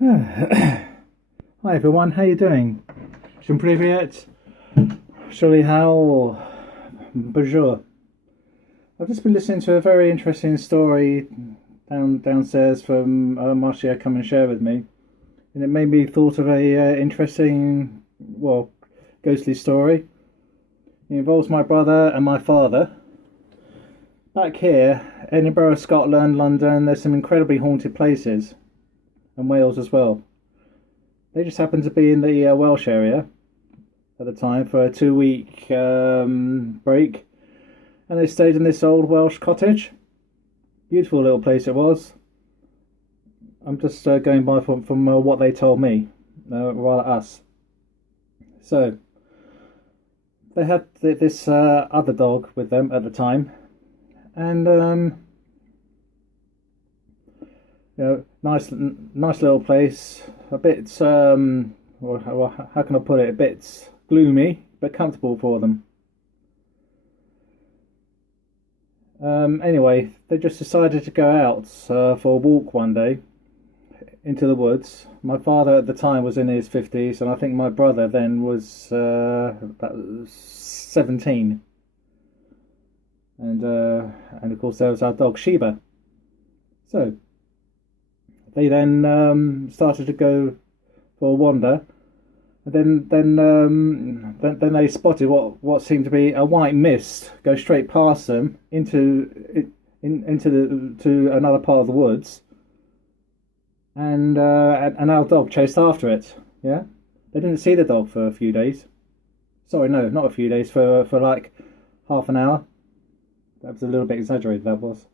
Hi everyone, how you doing? Всем привет. Shali how? Bonjour. I've just been listening to a very interesting story downstairs from Marcia come and share with me, and it made me thought of a interesting, well, ghostly story. It involves my brother and my father. Back here, Edinburgh, Scotland, London, there's some incredibly haunted places, and Wales as well. They just happened to be in the Welsh area at the time for a 2 week break, and they stayed in this old Welsh cottage. Beautiful little place it was. I'm just going by from what they told me, rather us. So they had this other dog with them at the time, and nice little place. A bit, how can I put it? A bit gloomy, but comfortable for them. Anyway, they just decided to go out for a walk one day into the woods. My father at the time was in his 50s, and I think my brother then was about 17. And of course there was our dog Sheba. So they then started to go for a wander, and then they spotted what seemed to be a white mist go straight past them into another part of the woods, and our dog chased after it. Yeah, they didn't see the dog for a few days. Sorry, no, not a few days. For like half an hour. That was a little bit exaggerated. That was.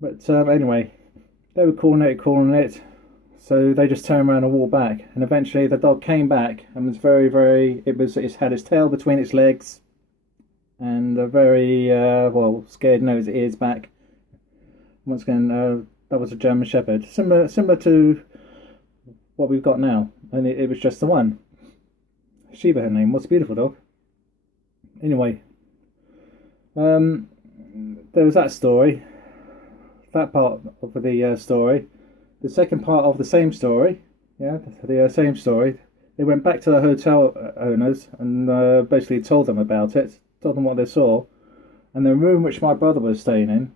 But anyway. They were calling it, so they just turned around and walked back. And eventually the dog came back and was it had its tail between its legs and a very, scared nose, ears back. Once again, that was a German Shepherd. Similar to what we've got now. And it was just the one. Sheba, her name. What's a beautiful dog. Anyway, there was that story. That part of the story. The second part of the same story, the same story. They went back to the hotel owners and basically told them about it, told them what they saw, and the room which my brother was staying in.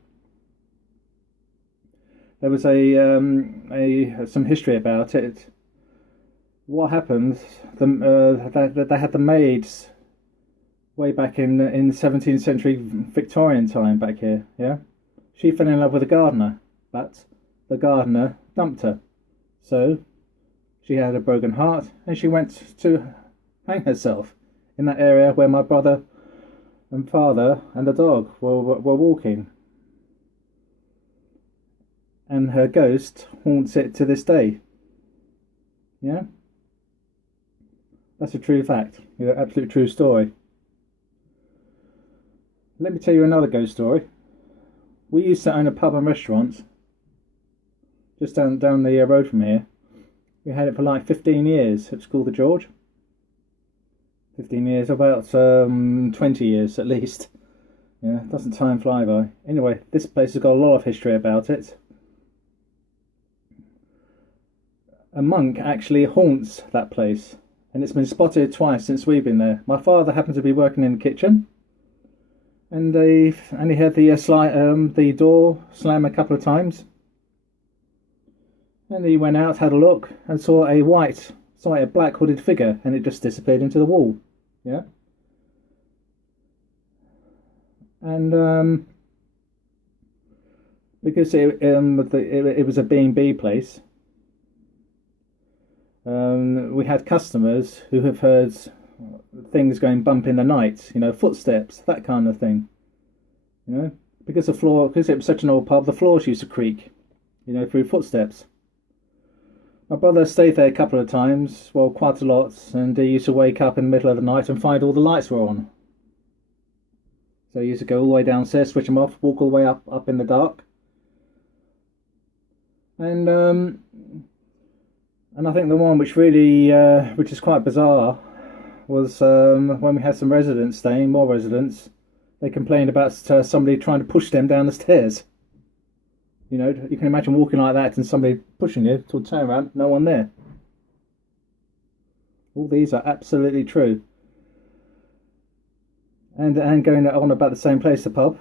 There was some history about it. What happened? They had the maids way back in the 17th century Victorian time back here, yeah. She fell in love with a gardener, but the gardener dumped her. So she had a broken heart and she went to hang herself in that area where my brother and father and the dog were walking. And her ghost haunts it to this day. Yeah? That's a true fact. Absolute true story. Let me tell you another ghost story. We used to own a pub and restaurant just down the road from here. We had it for like 15 years. It was called the George. 15 years, about 20 years at least. Yeah, doesn't time fly by. Anyway, this place has got a lot of history about it. A monk actually haunts that place, and it's been spotted twice since we've been there. My father happened to be working in the kitchen, and he heard the door slam a couple of times. And he went out, had a look, and saw a black hooded figure, and it just disappeared into the wall. Yeah. And because it was a B&B place, we had customers who have heard things going bump in the night, footsteps, that kind of thing. Because it was such an old pub, the floors used to creak, through footsteps. My brother stayed there a couple of times, well, quite a lot, and he used to wake up in the middle of the night and find all the lights were on. So he used to go all the way downstairs, switch them off, walk all the way up in the dark. And I think the one which is quite bizarre, was when we had some residents staying, more residents, they complained about somebody trying to push them down the stairs. You know, you can imagine walking like that and somebody pushing you to a turn around, no one there. All these are absolutely true. And going on about the same place, the pub.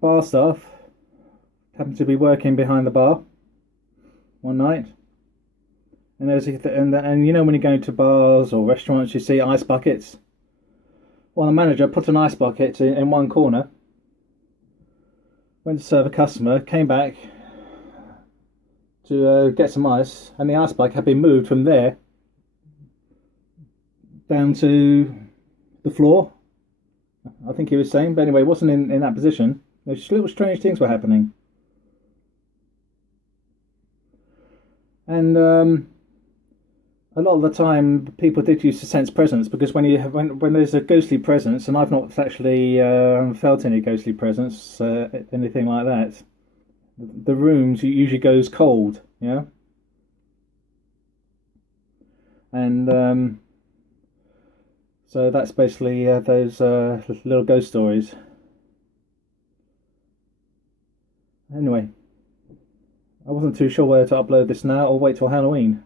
Bar staff happened to be working behind the bar one night. And there was and you know when you go to bars or restaurants you see ice buckets. Well, the manager put an ice bucket in one corner, went to serve a customer, came back to get some ice, and the ice bucket had been moved from there down to the floor, I think he was saying, but anyway, it wasn't in that position. There's little strange things were happening. And a lot of the time people did use to sense presence, because when there's a ghostly presence, and I've not actually felt any ghostly presence, anything like that, the rooms usually goes cold, yeah. And so that's basically those little ghost stories. Anyway, I wasn't too sure whether to upload this now or wait till Halloween,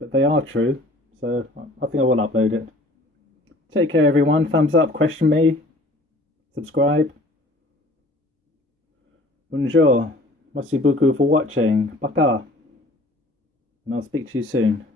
but they are true, so I think I will upload it. Take care, everyone. Thumbs up, question me, subscribe. Bonjour. Merci beaucoup for watching. Baka. And I'll speak to you soon.